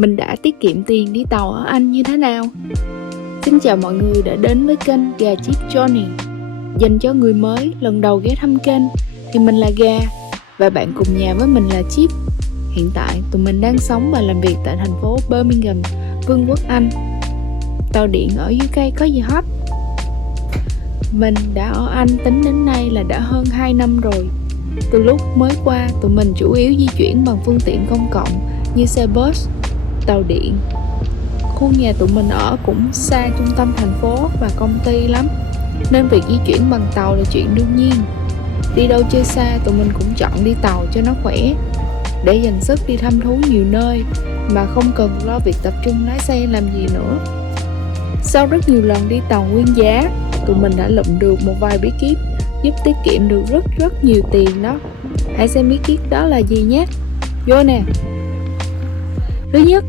mình đã tiết kiệm tiền đi tàu ở Anh như thế nào. Xin chào mọi người đã đến với kênh Gà Chip Journey. Dành cho người mới lần đầu ghé thăm kênh thì mình là Gà và bạn cùng nhà với mình là Chip. Hiện tại tụi mình đang sống và làm việc tại thành phố Birmingham, Vương quốc Anh. Tàu điện ở UK có gì hot? Mình đã ở Anh tính đến nay là đã hơn 2 năm rồi. Từ lúc mới qua, tụi mình chủ yếu di chuyển bằng phương tiện công cộng như xe bus, tàu điện. Khu nhà tụi mình ở cũng xa trung tâm thành phố và công ty lắm, nên việc di chuyển bằng tàu là chuyện đương nhiên. Đi đâu chơi xa tụi mình cũng chọn đi tàu cho nó khỏe, để dành sức đi thăm thú nhiều nơi mà không cần lo việc tập trung lái xe làm gì nữa. Sau rất nhiều lần đi tàu nguyên giá, tụi mình đã lụm được một vài bí kíp giúp tiết kiệm được rất nhiều tiền đó. Hãy xem bí kíp đó là gì nhé. Vô nè. Thứ nhất,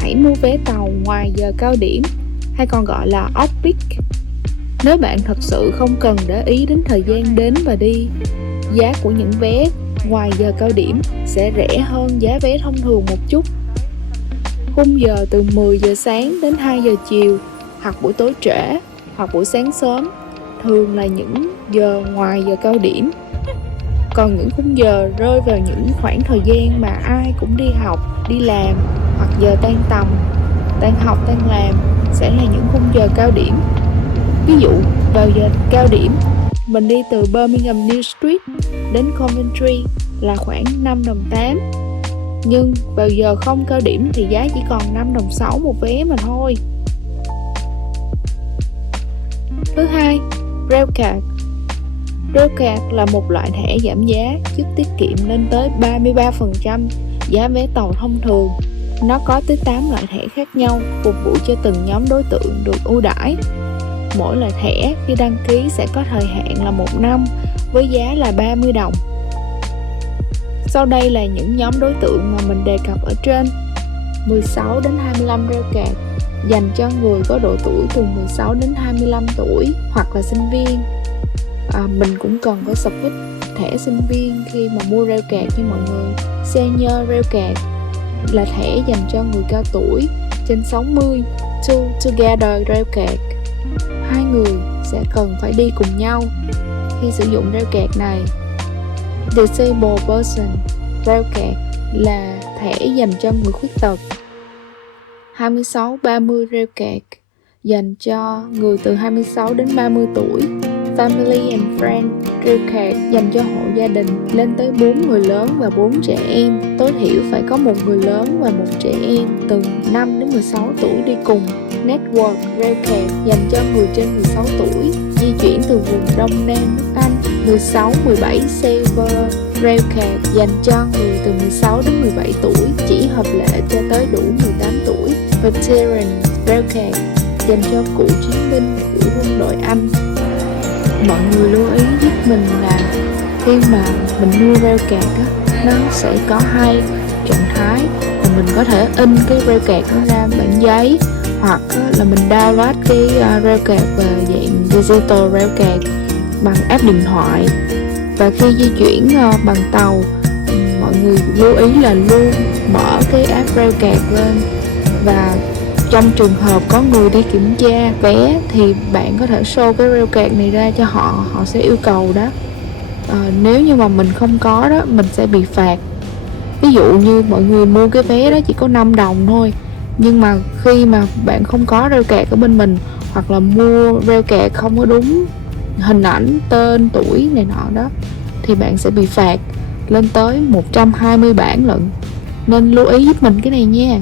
hãy mua vé tàu ngoài giờ cao điểm, hay còn gọi là off-peak. Nếu bạn thật sự không cần để ý đến thời gian đến và đi, giá của những vé ngoài giờ cao điểm sẽ rẻ hơn giá vé thông thường một chút. Khung giờ từ 10 giờ sáng đến 2 giờ chiều, hoặc buổi tối trễ, hoặc buổi sáng sớm, thường là những giờ ngoài giờ cao điểm. Còn những khung giờ rơi vào những khoảng thời gian mà ai cũng đi học, đi làm, hoặc giờ tan tầm, tan học, tan làm sẽ là những khung giờ cao điểm. Ví dụ, vào giờ cao điểm, mình đi từ Birmingham New Street đến Coventry là khoảng 5 đồng 8. Nhưng vào giờ không cao điểm thì giá chỉ còn 5 đồng 6 một vé mà thôi. Thứ hai, Railcard. Railcard là một loại thẻ giảm giá giúp tiết kiệm lên tới 33% giá vé tàu thông thường. Nó có tới 8 loại thẻ khác nhau, phục vụ cho từng nhóm đối tượng được ưu đãi. Mỗi loại thẻ khi đăng ký sẽ có thời hạn là 1 năm với giá là 30 đồng. Sau đây là những nhóm đối tượng mà mình đề cập ở trên. 16 đến 25 Railcard dành cho người có độ tuổi từ 16 đến 25 tuổi hoặc là sinh viên. Mình cũng cần phải submit thẻ sinh viên khi mà mua Railcard như mọi người. Senior Railcard là thẻ dành cho người cao tuổi trên 60. Together Railcard, hai người sẽ cần phải đi cùng nhau khi sử dụng Railcard này. Disabled Person Railcard là thẻ dành cho người khuyết tật. 26-30 Railcard dành cho người từ 26 đến 30 tuổi. Family and Friend Railcard dành cho hộ gia đình lên tới 4 người lớn và 4 trẻ em. Tối thiểu phải có một người lớn và một trẻ em từ 5 đến 16 tuổi đi cùng. Network Railcard dành cho người trên 16 tuổi di chuyển từ vùng Đông Nam nước Anh. 16-17 Silver Railcard dành cho người từ 16 đến 17 tuổi, chỉ hợp lệ cho tới đủ 18 tuổi. Veteran Railcard dành cho cựu chiến binh của quân đội Anh. Mọi người lưu ý giúp mình là khi mà mình mua Railcard nó sẽ có hai trạng thái, là mình có thể in cái Railcard nó ra bản giấy, hoặc là mình download cái Railcard về dạng digital Railcard bằng app điện thoại. Và khi di chuyển bằng tàu, mọi người lưu ý là luôn mở cái app Railcard lên, và trong trường hợp có người đi kiểm tra vé thì bạn có thể show cái Railcard này ra cho họ sẽ yêu cầu đó. Nếu như mà mình không có đó, mình sẽ bị phạt. Ví dụ như mọi người mua cái vé đó chỉ có 5 đồng thôi, nhưng mà khi mà bạn không có Railcard ở bên mình, hoặc là mua Railcard không có đúng hình ảnh, tên, tuổi này nọ đó, thì bạn sẽ bị phạt lên tới 120 bảng lận. Nên lưu ý giúp mình cái này nha.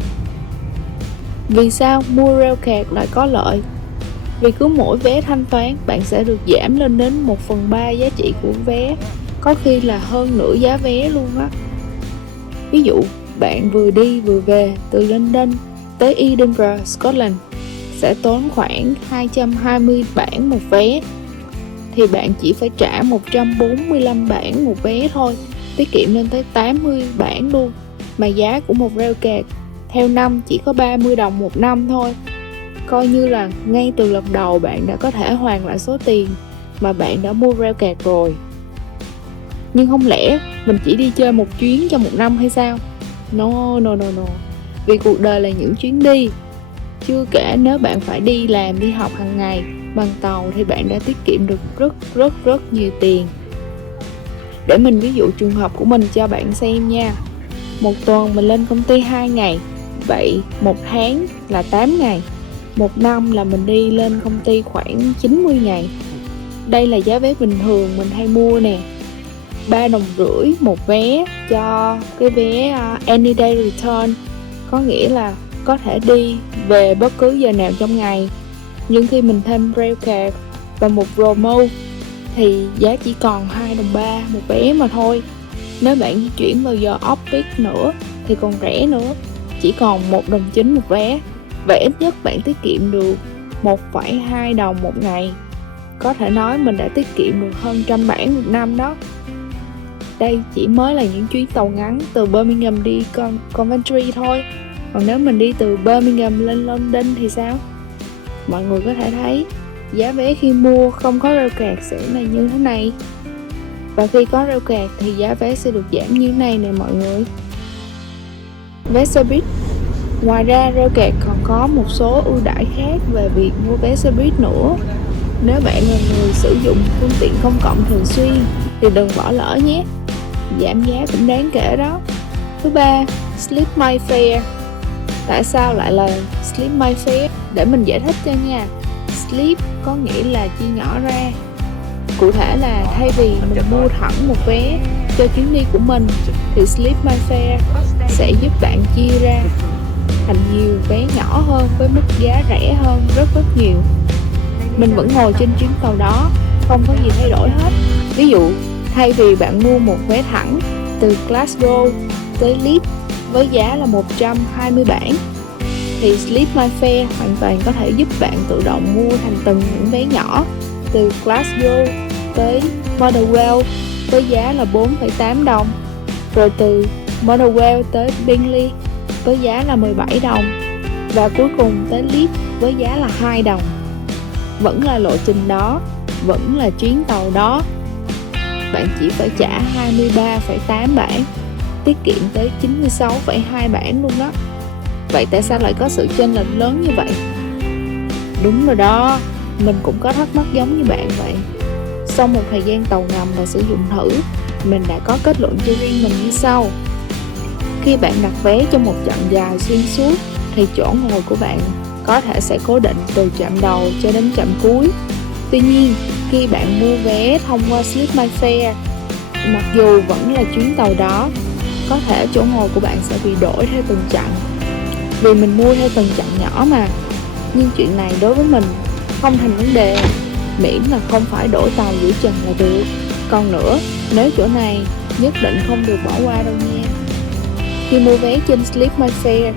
Vì sao mua Railcard lại có lợi? Vì cứ mỗi vé thanh toán bạn sẽ được giảm lên đến 1/3 giá trị của vé, có khi là hơn nửa giá vé luôn á. Ví dụ bạn vừa đi vừa về từ London tới Edinburgh, Scotland sẽ tốn khoảng 220 bảng một vé, thì bạn chỉ phải trả 145 bảng một vé thôi, tiết kiệm lên tới 80 bảng luôn. Mà giá của một Railcard theo năm chỉ có 30 đồng một năm thôi. Coi như là ngay từ lần đầu bạn đã có thể hoàn lại số tiền mà bạn đã mua Railcard rồi. Nhưng không lẽ mình chỉ đi chơi một chuyến cho một năm hay sao? No. Vì cuộc đời là những chuyến đi. Chưa kể nếu bạn phải đi làm, đi học hàng ngày bằng tàu thì bạn đã tiết kiệm được rất nhiều tiền. Để mình ví dụ trường hợp của mình cho bạn xem nha. Một tuần mình lên công ty 2 ngày, vậy một tháng là 8 ngày. Một năm là mình đi lên công ty khoảng 90 ngày. Đây là giá vé bình thường mình hay mua nè. 3,5 đồng một vé cho cái vé Any Day Return, có nghĩa là có thể đi về bất cứ giờ nào trong ngày. Nhưng khi mình thêm Railcard và một promo thì giá chỉ còn 2,3 đồng một vé mà thôi. Nếu bạn di chuyển vào giờ off-peak nữa thì còn rẻ nữa, chỉ còn 1,9 đồng một vé. Vậy ít nhất bạn tiết kiệm được 1,2 đồng một ngày. Có thể nói mình đã tiết kiệm được hơn 100 bảng một năm đó. Đây chỉ mới là những chuyến tàu ngắn từ Birmingham đi Coventry thôi. Còn nếu mình đi từ Birmingham lên London thì sao? Mọi người có thể thấy giá vé khi mua không có Railcard sẽ là như thế này. Và khi có Railcard thì giá vé sẽ được giảm như thế này nè mọi người. Vé xe buýt. Ngoài ra Railcard còn có một số ưu đãi khác về việc mua vé xe buýt nữa. Nếu bạn là người sử dụng phương tiện công cộng thường xuyên thì đừng bỏ lỡ nhé. Giảm giá cũng đáng kể đó. Thứ ba, Split My Fare. Tại sao lại là Split My Fare? Để mình giải thích cho nha. Split có nghĩa là chia nhỏ ra. Cụ thể là thay vì mình mua thẳng một vé cho chuyến đi của mình thì Split My Fare sẽ giúp bạn chia ra thành nhiều vé nhỏ hơn với mức giá rẻ hơn rất nhiều. Mình vẫn ngồi trên chuyến tàu đó, không có gì thay đổi hết. Ví dụ, thay vì bạn mua một vé thẳng từ Glasgow tới Leeds với giá là 120 bảng thì Split My Fare hoàn toàn có thể giúp bạn tự động mua thành từng những vé nhỏ từ Glasgow tới Motherwell với giá là 4,8 đồng, rồi từ Motherwell tới Bingley với giá là 17 đồng và cuối cùng tới Leeds với giá là 2 đồng. Vẫn là lộ trình đó, vẫn là chuyến tàu đó, bạn chỉ phải trả 23,8 bảng, tiết kiệm tới 96,2 bảng luôn đó. Vậy tại sao lại có sự chênh lệch lớn như vậy? Đúng rồi đó, mình cũng có thắc mắc giống như bạn vậy. Sau một thời gian tàu ngầm và sử dụng thử, mình đã có kết luận cho riêng mình như sau. Khi bạn đặt vé cho một chặng dài xuyên suốt thì chỗ ngồi của bạn có thể sẽ cố định từ trạm đầu cho đến trạm cuối. Tuy nhiên, khi bạn mua vé thông qua Split My Fare, mặc dù vẫn là chuyến tàu đó, có thể chỗ ngồi của bạn sẽ bị đổi theo từng chặng. Vì mình mua theo từng chặng nhỏ mà. Nhưng chuyện này đối với mình không thành vấn đề, miễn là không phải đổi tàu giữa chừng là được. Còn nữa, nếu chỗ này nhất định không được bỏ qua đâu nha. Khi mua vé trên Split My Fare,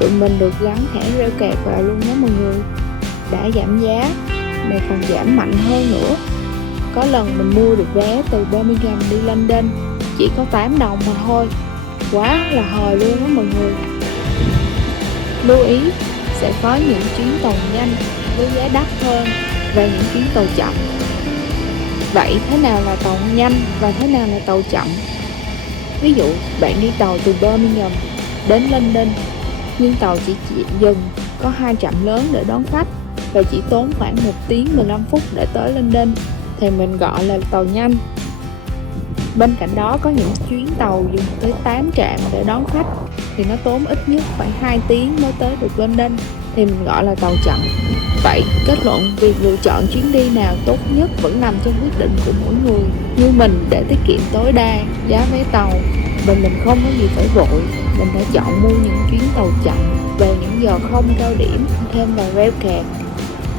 tụi mình được gắn thẻ Railcard vào luôn đó mọi người. Đã giảm giá, này còn giảm mạnh hơn nữa. Có lần mình mua được vé từ Birmingham đi London chỉ có 8 đồng mà thôi. Quá là hời luôn đó mọi người. Lưu ý, sẽ có những chuyến tàu nhanh với giá đắt hơn và những chuyến tàu chậm. Vậy thế nào là tàu nhanh và thế nào là tàu chậm? Ví dụ, bạn đi tàu từ Birmingham đến London, nhưng tàu chỉ dừng có 2 trạm lớn để đón khách và chỉ tốn khoảng 1 tiếng 15 phút để tới London thì mình gọi là tàu nhanh. Bên cạnh đó có những chuyến tàu dừng tới 8 trạm để đón khách thì nó tốn ít nhất phải 2 tiếng mới tới được London thì mình gọi là tàu chậm. Vậy kết luận việc lựa chọn chuyến đi nào tốt nhất vẫn nằm trong quyết định của mỗi người. Như mình, để tiết kiệm tối đa giá vé tàu và mình không có gì phải vội, mình đã chọn mua những chuyến tàu chậm về những giờ không cao điểm thêm vào Railcard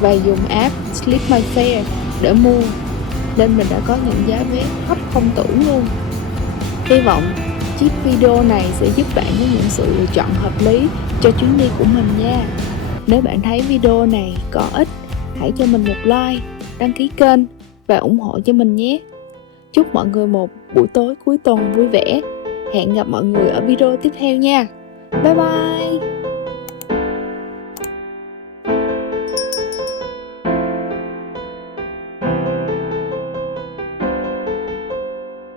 và dùng app Split My Fare để mua, nên mình đã có những giá vé thấp không tưởng luôn. Hy vọng chiếc video này sẽ giúp bạn có những sự lựa chọn hợp lý cho chuyến đi của mình nha. Nếu bạn thấy video này có ích, hãy cho mình một like, đăng ký kênh và ủng hộ cho mình nhé. Chúc mọi người một buổi tối cuối tuần vui vẻ. Hẹn gặp mọi người ở video tiếp theo nha. Bye bye!